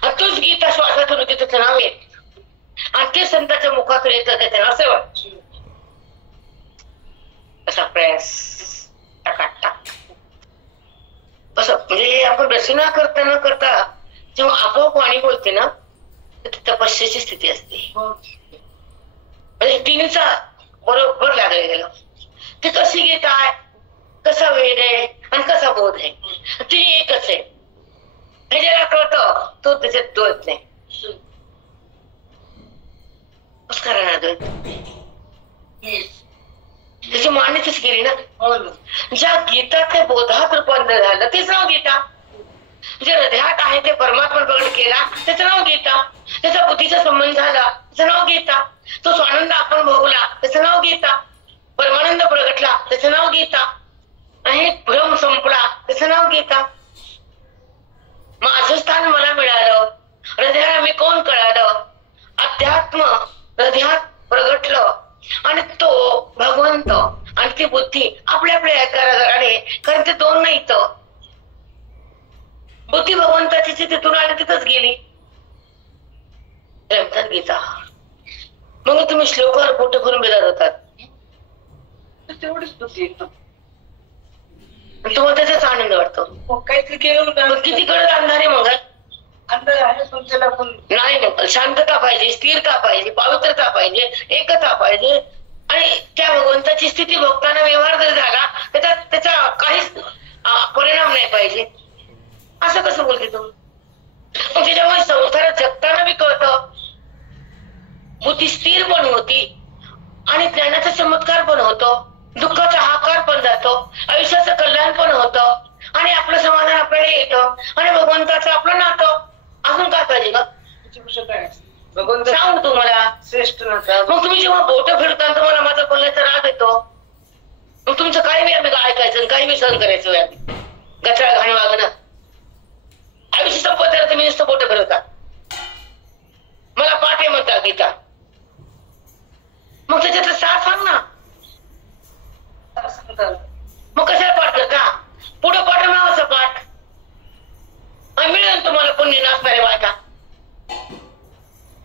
तोच गीता श्वासातून होते, त्याचं नाव येत. आणि ते संतांच्या मुखातून येतं, त्याचं नाव सेवन. असा प्रयास टाक असं. म्हणजे आपण रचना करता न करता जेव्हा आपोआप वाणी बोलते ना, तर तपस्येची स्थिती असते. म्हणजे टीव्हीचा बरोबर लागलं गेलं. ती कशी गीता आहे, कसा वेद आहे आणि कसा बोध आहे, ती एकच आहे. हे ज्याला कळतं तो त्याच्यात द्वैत नाही. त्याची मान्यताच केली ना. ज्या गीता ते बोधात रूपांतर झालं तेच नाव गीता. जे हृदयात आहे ते परमात्मा प्रगट केला त्याचं नाव गीता. त्याचा बुद्धीचा संबंध झाला त्याचं नाव गीता. तो स्वानंद आपण भोगला त्याचं नाव गीता. परमानंद प्रगटला त्याचं नाव गीता. आणि भ्रम संपला त्याचं नाव गीता. माझं स्थान मला मिळालं, हृदयाला मी कोण कळालं, अध्यात्म हृदयात प्रगटलं आणि तो भगवंत आणि ती बुद्धी आपल्या आपल्या आकाराने, कारण ते दोन नाही तर बुद्धी भगवंताची तिथून आली तिथंच गेली. गीता. मग तुम्ही श्लोकावर पोट भरून बेदार होतात, तेवढीच बुद्धी तुम्हाला त्याचाच आनंद वाटतो. काहीतरी केलं किती कडक अंधार आहे, मग अंधार आहे पण त्याला पण नाही. मग शांतता पाहिजे, स्थिरता पाहिजे, पवित्रता पाहिजे, एकता पाहिजे. आणि त्या भगवंताची स्थिती भोगताना व्यवहार जर झाला त्याचा काहीच परिणाम नाही पाहिजे. असं कसं बोलते तू? त्याच्यामुळे संसारात जगताना बी कळतं, बुद्धी स्थिर पण होती आणि ज्ञानाचा चमत्कार पण होतो, दुःखाचा हाकार पण जातो, आयुष्याचं कल्याण पण होतं आणि आपलं समाधान आपल्याला येतं आणि भगवंताचं आपलं नातं. अजून काय पाहिजे का? सांग तुम्हाला श्रेष्ठ. मग तुम्ही जेव्हा बोट फिरता तुम्हाला माझा बोलण्याचा राग येतो, मग तुमचं काही बी आम्ही ऐकायचं, काही बी सहन करायचं. गचळा घाण वागणं, आयुष्य संपत त्याला तुम्ही नुसतं बोट फिरवता. मला पाठ आहे म्हणता गीता, मग त्याच्यातलं सार सांग ना. मग कशाला पाठ करता? पुढं पाठ नावाचं पाठ मिळेल तुम्हाला पुण्य नाचणारे बायका.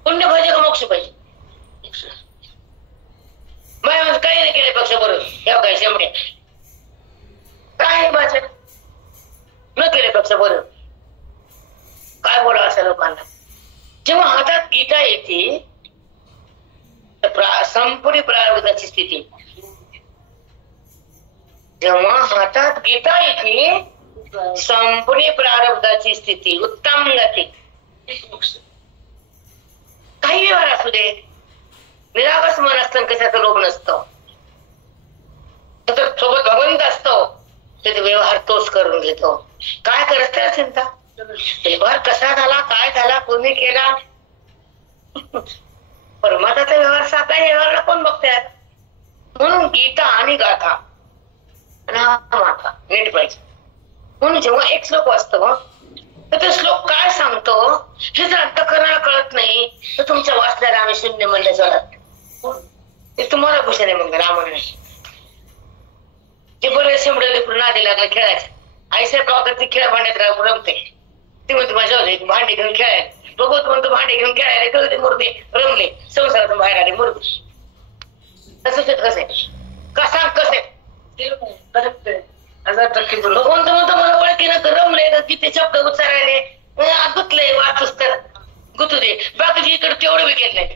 पुण्य पाहिजे का मोक्ष पाहिजे? काही नाही केले पक्ष बरोबर या काय शेवटे काय माझ्या न केले पक्ष बरोबर. काय बोला अशा लोकांना? जेव्हा हातात गीता येते संपूर्ण प्रारब्धाची स्थिती, जेव्हा हातात गीता येते संपूर्ण प्रारब्धाची स्थिती, उत्तम गती, काही व्यवहार असू द्या. कशाचंच मन असतं आणि कशाचा लोभ नसतो. तर सोबत भगवंत असतो, त्याचा व्यवहार तोच करून घेतो. काय करत त्याला चिंता, व्यवहार कसा झाला, काय झाला, कोणी केला. परमात्माचा व्यवहार साधा, व्यवहारला कोण बघतात. म्हणून गीता आणि गाथा आणि हा माथा नीट पाहिजे. म्हणून जेव्हा एक श्लोक वाचतो तर तो श्लोक काय सांगतो हे जर अंतःकरणाला कळत नाही तर तुमच्या वाचल्याला आम्ही शून्य म्हणलं चालत. ते तुम्हाला भूषण आहे. मग रामायण ते बरे शेंबडे नादी लागलं खेळायचं. आईसाहेब प्रकारचे खेळ भांड्यात रमते. ते म्हणते माझ्या भांडे घेऊन खेळायला. बघत म्हणतो भांडे घेऊन खेळायला कळते मुर्दे रमले संसारातून बाहेर आले मुर्दे. तसंच कसं आहे का सांग कसं आहे. भगवंत म्हणतो मला ओळखीनं रमले किती शब्द उच्चारायले गुतले वाचूस तर गुतू दे. बाकीची इकडे तेवढं विकेत नाही.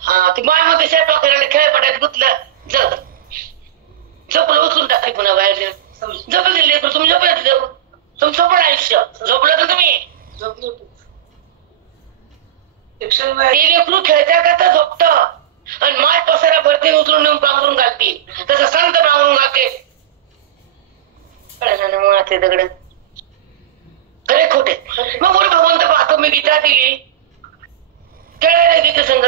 हा ती माय मध्ये शेपा करायला खेळ पडायला गुतलं जग झोपलं उचलून टाकली पुन्हा बाहेर. झोपले लेकर तुम्ही झोपलं जाऊ तुमचं पण आयुष्य झोपलं तर तुम्ही लेकरू खेळत्या करता झोपत आणि माय पसारा भरती उचलून नेऊन पांघरून घालतील. तसं संत पांघरून घालते. मुळात दगड खरे खोटे. मग बोल भगवंत पाहतो मी गीता दिली खेळायला गीत संघ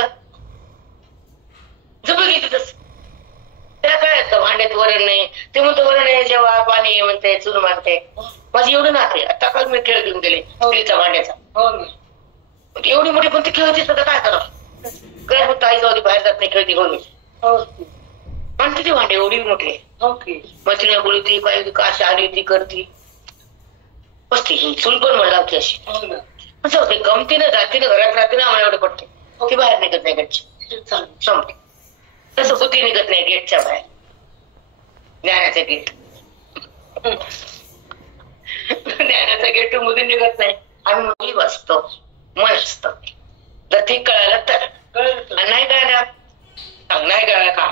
झोप गीतच त्याला काय असतं भांड्यात वरण नाही. ते म्हणतो वरण आहे जेव्हा पाणी म्हणते चूल मारते. माझी एवढी नाते आता काल मी खेळ घेऊन गेले स्टीलच्या भांड्याचा. एवढी मोठी पण ती खेळतीस तर काय करा काय होत आई जाऊ बाहेर जात नाही खेळती घेऊन पण किती भांडे एवढी मोठी मछल्या बोलती काय काश आली ती करती बसती. चूल पण म्हणला होती अशी असं होते. गमतीनं जातीनं घरात राहतीनं आम्हाला एवढं पडते. ती बाहेर निघत नाही गटची संपते. तसं बुद्धी निघत नाही गेटच्या बाहेर. ज्ञानाचं गेट ज्ञानाचा गेट मध्ये निघत नाही. आम्ही मुली वाचतो मन असतं जर ते कळालं तर. नाही कळलं नाही कळलं का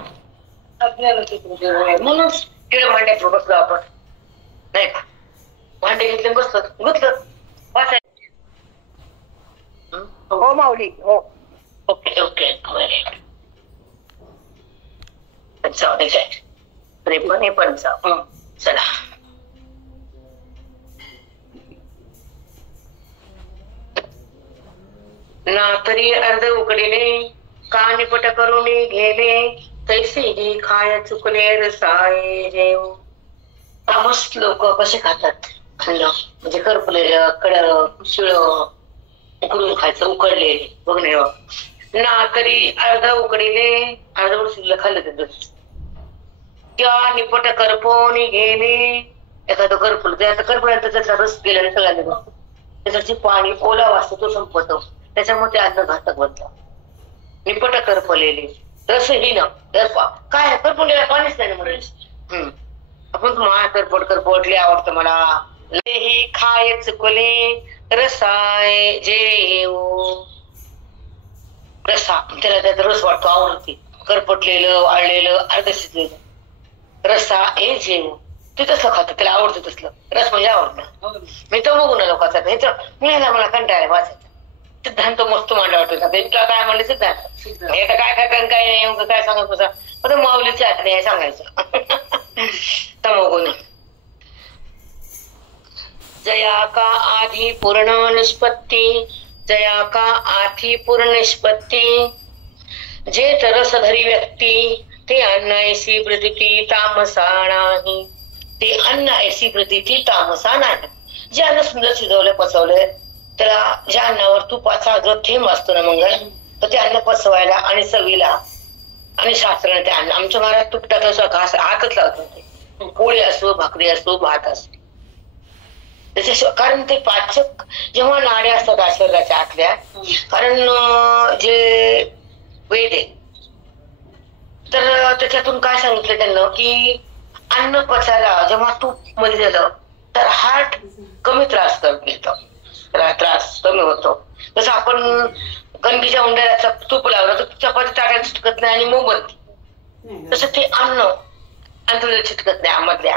म्हणून तिकडे भांड्यात बसलो आपण नाही का. भांडे घेतले बसतो गुतलं वाचायचं. हो माऊली हो. ओके ओके पंचावन्न काय 53 55 चला. ना तरी अर्ध उकडले का निपट करून गेले तैसे खाय चुकले रसाय जेव. तामस लोक कसे खातात अन्न म्हणजे करपलेलं कडक शिळ उकडून खायचं उकडलेले बघ नाही. ना तरी अर्ध उकडले अर्धवट शिल्लक खाल्लं ते त्या निपट करपवून गेले. एखादं करपलं ते आता करपल्यानंतर त्याचा रस गेल्याने सगळ्यांना त्याच्याची पाणी ओला वाचतो तो संपतो. त्याच्यामुळे ते अन्न घातक बनतं. निपट करपलेले रसहीन काय करपलेला पाणीच नाही म्हणून आपण तुम्हाला करपटले आवडतं मला. हे खाय चुकले रसाय जेव. रसा त्याला त्यात रस वाटतो आवडते. करपटलेलं वाळलेलं अर्ध शिजलेलं रसा ए जेव. ते तसं खातं त्याला आवडतं तसलं. रस म्हणजे आवडतं. मी तो बघू ना लोकांचा मिळाला मला कंटाळा वाचायचा. सिद्धांत मस्त मांडा वाटतो. इतका काय म्हणले सिद्धांत हे तर काय काय काय नाही काय सांगत बसा. आता माऊलीची आज्ञा आहे सांगायचं तमोगुण. जया का आधी पूर्ण निष्पत्ती जया का आधी पूर्ण निष्पत्ती जे तरसधरी व्यक्ती ते अन्न ऐसी प्रतीती तामसा नाही. ते अन्न ऐसी प्रतीती तामसा नाही. जे अन्न सुंदर शिजवलं पचवलं त्याला ज्या अन्नावर तुपाचा जो थेंब असतो ना मंगळ तर ते अन्न पचवायला आणि चवीला आणि शास्त्राने ते अन्न आमच्या महाराज तुपटात असं घास हातच लावत होते. पोळी असो भाकरी असो भात असो त्याच्याशिवाय. कारण ते पाचक जेव्हा नाड्या असतात शरीराच्या आतल्या कारण जे वेद आहे तर त्याच्यातून काय सांगितलं त्यांना की अन्न पचायला जेव्हा तूप मध्ये झालं तर हार्ट कमी त्रास घेतो. त्रास कमी होतो. जसं आपण कणकीच्या उंड्याला तूप लावलं तर चपाती ताटाला चिटकत नाही आणि मऊ बनते. तसं ते अन्न अंतर्गत चिटकत नाही आमधल्या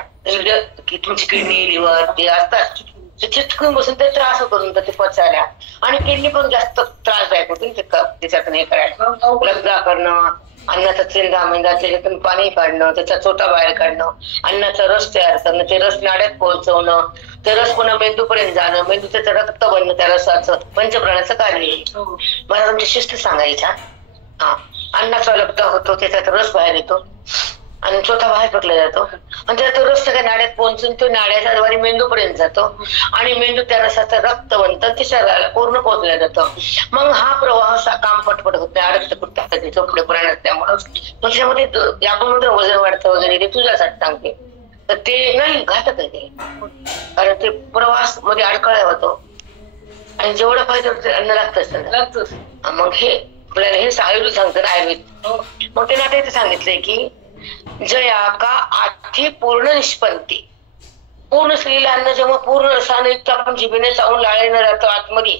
की तुमची किडनी लिव्हर हे असतात ते चिटकून बसून ते त्रास होतो नंतर ते पचायला, आणि किडनी पण जास्त त्रासदायक होती ते त्याच्यातून हे करायला. लग्न करणं, अन्नाचा चेंदा मेंदा त्याच्यातून पाणी काढणं, त्याचा चोटा बाहेर काढणं, अन्नाचा रस तयार करणं, ते रस नाड्यात पोहोचवणं, ते रस पुन्हा मेंदूपर्यंत जाणं, मेंदू त्याचं रक्त बनणं, त्या रसाचं पंचप्राणाचं कार्य आहे. मला तुमची शिस्त सांगायच्या. हा, अन्नाचा लब्ध होतो, त्याच्यात रस बाहेर येतो आणि चोथा बाहेर फेकला जातो, आणि त्याचा रस सगळ्या नाड्यात पोहोचून तो नाड्याच्या द्वारे मेंदूपर्यंत जातो, आणि मेंदू त्या रसाचं रक्त बनतं, ते शरीराला पूर्ण पोहोचलं जातं. मग हा प्रवाह काम पटपट होत नाही, अडकत कुठं चोपडे पुराण असल्यामुळं. मग त्याच्यामध्ये आपण म्हणतो वजन वाढतं वगैरे, ते तुझ्यासाठी सांगते, तर ते नाही, घातक आहे ते. कारण ते प्रवास मध्ये अडकळा होतो, आणि जेवढं पाहिजे अन्न लागतच. मग हे आपल्याला हे आयुर्वेद सांगतं आयुर्वेद. मग ते नाट्यात सांगितलंय की जया का आठी पूर्ण निष्पत्ती. पूर्ण शिजलेलं अन्न जेव्हा पूर्ण रसायुक्त आपण जिभेने चावून लाळेनं राहतो आतमध्ये,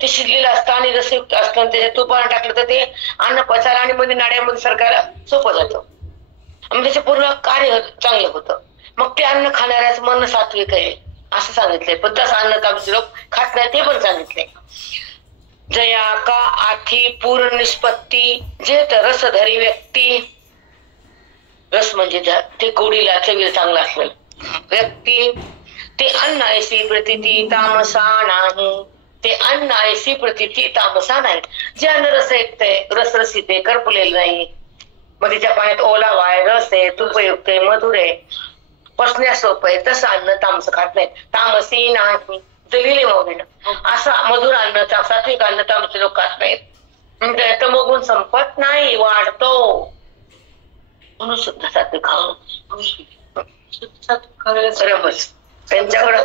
ते शिजलेलं असतं आणि रसयुक्त असतं, आणि त्याच्यात तुपानं टाकलं तर ते अन्न पचायला आणि मध्ये नाड्यामध्ये सरकायला सोपं जातं, आणि त्याचं पूर्ण कार्य चांगलं होतं. मग ते अन्न खाणाऱ्याच मन सात्विक आहे असं सांगितलंय. पण तसं अन्न तामसी लोक खात नाही ते पण सांगितलंय. जया का आठी पूर्ण निष्पत्ती, जे रसधरी व्यक्ती, रस म्हणजे ते गोडीला चवीला चांगला असलेलं व्यक्ती, ते अन्न ऐसी प्रतिती तामसा नाही. ते अन्न ऐसी प्रतिती तामसा नाही. जे अन्न रस ऐकतंय, रसरसित आहे, करपलेलं नाही, मग तिच्या पाण्यात ओलावा आहे, रस आहे, तुपयुक्त आहे, मधुर आहे, पचण्यास सोपं आहे, तसं अन्न तामस खात नाही. तामसी नाही जलिले मौलीनं, असं मधुर अन्न, सात्विक अन्न तामसी लोक खात नाहीत. तमोगुण संपत नाही, वाढतो. म्हणून सुद्धा सात्विक खावं. त्यांच्याकडे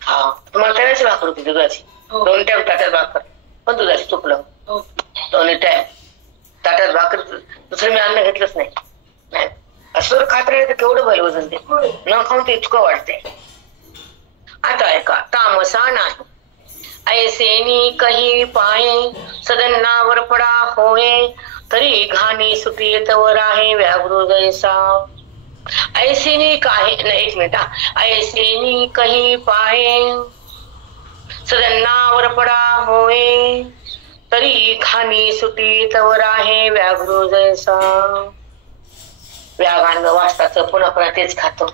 हा तुम्हाला तव्याची भाकर होती, दुधाची 2 टाइम ताट्यात भाकर, पण दुधाची तुपलं 2 टाइम ताट्यात भाकर. दुसरं मी अन्न घेतलंच नाही. असं खात राहिले तर केवढं भले वजन ते न खाऊन ते इतकं वाढते. आता ऐका, तामसा नाही ऐसेनी कही पाये, सदन्नावर पडा होय, तरी घाणी सुटी तवर आहे व्याघ्र जैसा. ऐसेनी काही नाही, 1 मिनिट. ऐसेनी कही पाये, सदन्नावर पडा होय, तरी घाणी सुटी तवर आहे व्याघ्र जैसा. व्याघान वाचताच पुन्हा पुन्हा तेच खातो,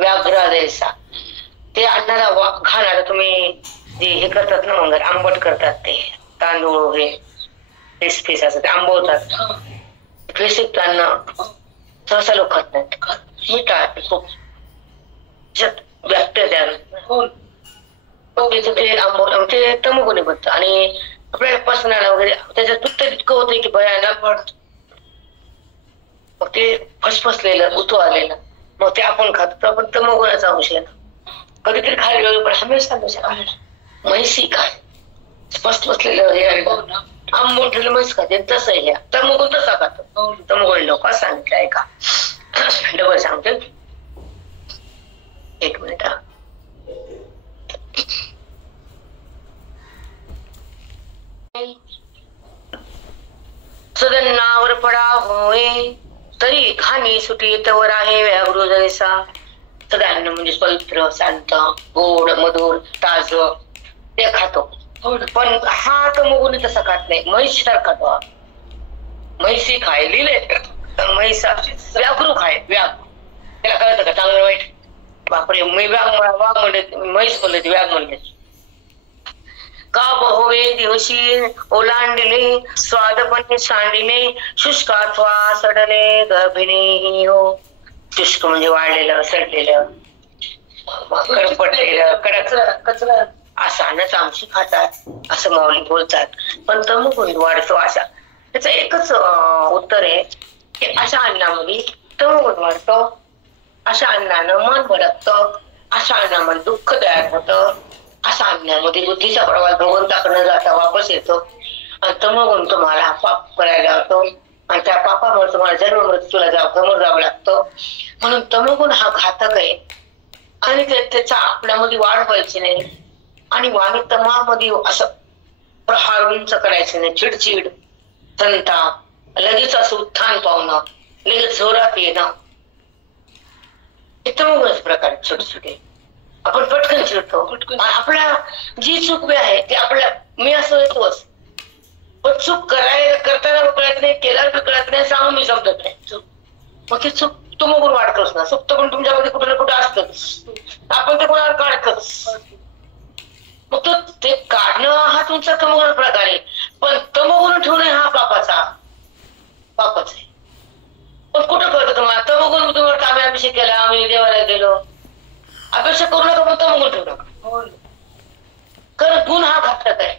व्याघ्र जैसा. ते अन्नाला खाणार तुम्ही जे हे करतात ना, मग आंबट करतात, ते तांदूळ हे फेस असं ते आंबवतात, फेसिक अन्न सहसा लोक खात नाहीत. मिठात खूप बॅक्टेरिया ते तमोगुणी बनत, आणि आपल्याला पचनाला वगैरे त्याच्यात पित्त इतकं होतं की भयानक. मग ते फसफसलेलं उतू आलेलं, मग ते आपण खातो, आपण तमोगुणाचा अंश आहे. कधीतरी खायला वेगळं, पण हमेशा म्हैसी काय फसफसलेलं हे आंबून ठेवलं म्हैस खाते, तसं हे तमोगुण तसा खातो. तमोगुणी लोक सांगितलं आहे का, डबल सांगते 1 मिनिट. सदन्नावर पडा होय, तरी घाणी सुटी तवर आहे व्याघ्र जैसा. सदान्न म्हणजे पवित्र, शांत, गोड, मधुर, ताज ते खातो. पण हा तमोगुणी तसा खात नाही, म्हैस सारखा. म्हैसी खाय लिहिले, म्हैसा व्याघ्र खाय, व्याघ त्याला कळतं का चांगलं वाईट. बापरे, मी वाघ म्हणले, म्हैस म्हणले, व्याघ म्हणले. का बहोवे दिवशी ओलांडले, स्वादपणे सांडिले, शुष्कात्वा सडले गर्भिणी हो. शुष्क म्हणजे वाढलेलं, सडलेलं, कडपटलेलं, कचरा असं अन्न तामसी खातात असं माऊली बोलतात. पण तमोगुण वाढतो अशा, त्याचं एकच उत्तर आहे की अशा अन्नामध्ये तमोगुण वाढतो, अशा अन्नानं मन भडकतं, अशा अन्नामध्ये दुःख तयार होतं, अशा अन्नामध्ये बुद्धीचा प्रवास भगवंताकडे जाता वापस येतो, आणि तमोगुण तुम्हाला पाप करायला होतो, आणि त्या पापामुळे तुम्हाला जन्म मृत्यूला समोर जावं लागतं. म्हणून तमोगुण हा घातक आहे, आणि त्याचा आपल्यामध्ये वाढ व्हायची नाही, आणि वाणी तमामध्ये असं प्रहार उंच करायचे नाही, चिडचिड, संताप, लगेच असं उत्थान पावणं, लगेच जोरात येणं, हे तमोगुणच प्रकार छोटे छोटे. आपण पटकन चिडतो. आपल्या जी चूक बी आहे ती आपल्या मी असं येतोच, पण चूक करताना कळत नाही, केल्यावर कळत नाही, सांगून मी समजत नाही. मग ती चूक तू मग वाढतोच ना. सुप्त पण तुमच्यामध्ये कुठं ना कुठं असतच, आपण ते कोणावर काढतोच. मग तो ते काढणं हा तुमचा तमोगुण प्रकार आहे, पण तमोगुण ठेवणे हा पापाच आहे. पण कुठं कळतं तुम्हाला तमोगुण? तुम्हाला आम्ही अभिषेक केला, आम्ही देवाला गेलो, अपेक्षा करू नका, पण तमोगुण ठेवू नका. कारण गुण हा घातक आहे.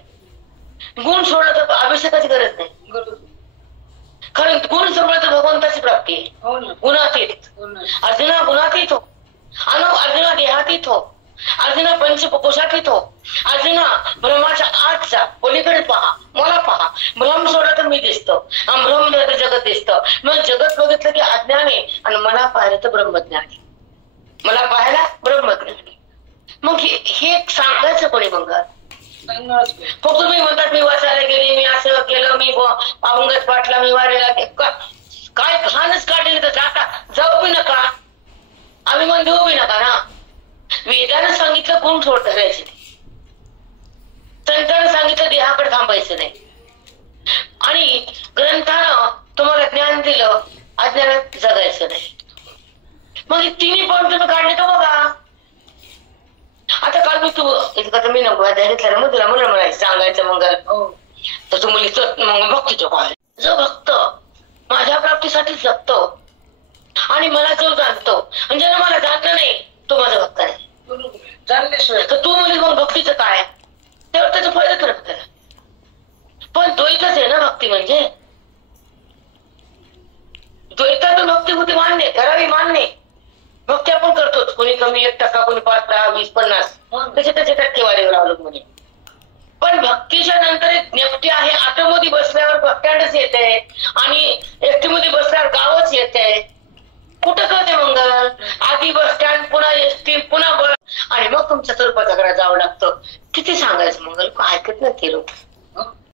गुण सोडला तर अभिषेकाची गरज नाही. कारण गुण संपला तर भगवंताची प्राप्ती आहे. गुणातीत अर्जुना, गुणातीत हो. अर्जुना देहातीत हो. अर्जुना पंचकोशातीत हो. अर्जुना ब्रह्माच्या आतचा पलीकडे पहा, मला पहा. भ्रम सोडला तर मी दिसतो, आणि भ्रम तर जगत दिसतं. मग जगत बघितलं की अज्ञान आहे, आणि मला पाहिलं तर ब्रह्मज्ञान आहे. मला पाहायला ब्रह्मज्ञान आहे. मग हे सांगायचं कोणी? मग फक्त तुम्ही म्हणतात मी वाचायला गेले, मी असं केलं, मी अभंगच पाठला, मी वारेला, काय घाणच काढलेलं तर जाता जाऊ बी नका, अभिमान देऊ बी नका ना. वेदानं सांगितलं गुण सोड धरायचे नाही, संतांना सांगितलं देहाकडे थांबायचं नाही, आणि ग्रंथानं तुम्हाला ज्ञान दिलं अज्ञानात जगायचं नाही. मग तिन्ही पण तुम्ही काढले तर बघा. आता काल मी मी नको घेतलं मग तुला मला सांगायचं मंगल तर तू मुलीचं मग भक्तीचं काय. जो भक्त माझ्या प्राप्तीसाठी जगतो आणि मला जो जाणतो, आणि ज्याला मला जाणलं नाही तो माझा भक्त नाही. जाणल्याशिवाय तर तू मुली मग भक्तीचं काय, त्यावर त्याचं फळ येतं त्याला. पण द्वैतच आहे ना भक्ती म्हणजे. द्वैतातून भक्ती होती मान्य, करावी मान्य. भक्ती आपण करतोच, कोणी कमी 1%, कोणी 5, 10, 20, 50 त्याच्या टक्केवारीवर अवलंबून आहे. पण भक्तीच्या नंतर एक नेपटी आहे. ऑटोमध्ये बसल्यावर बस स्टँडच येते, आणि एसटीमध्ये बसल्यावर गावच येते. कुठं कळते मंगल? आधी बस स्टँड, पुन्हा एसटी, पुन्हा बस, आणि मग तुमच्या स्वरूपाचा घरात जावं लागतं. किती सांगायचं मंगल? ऐकत नाही ते लोक.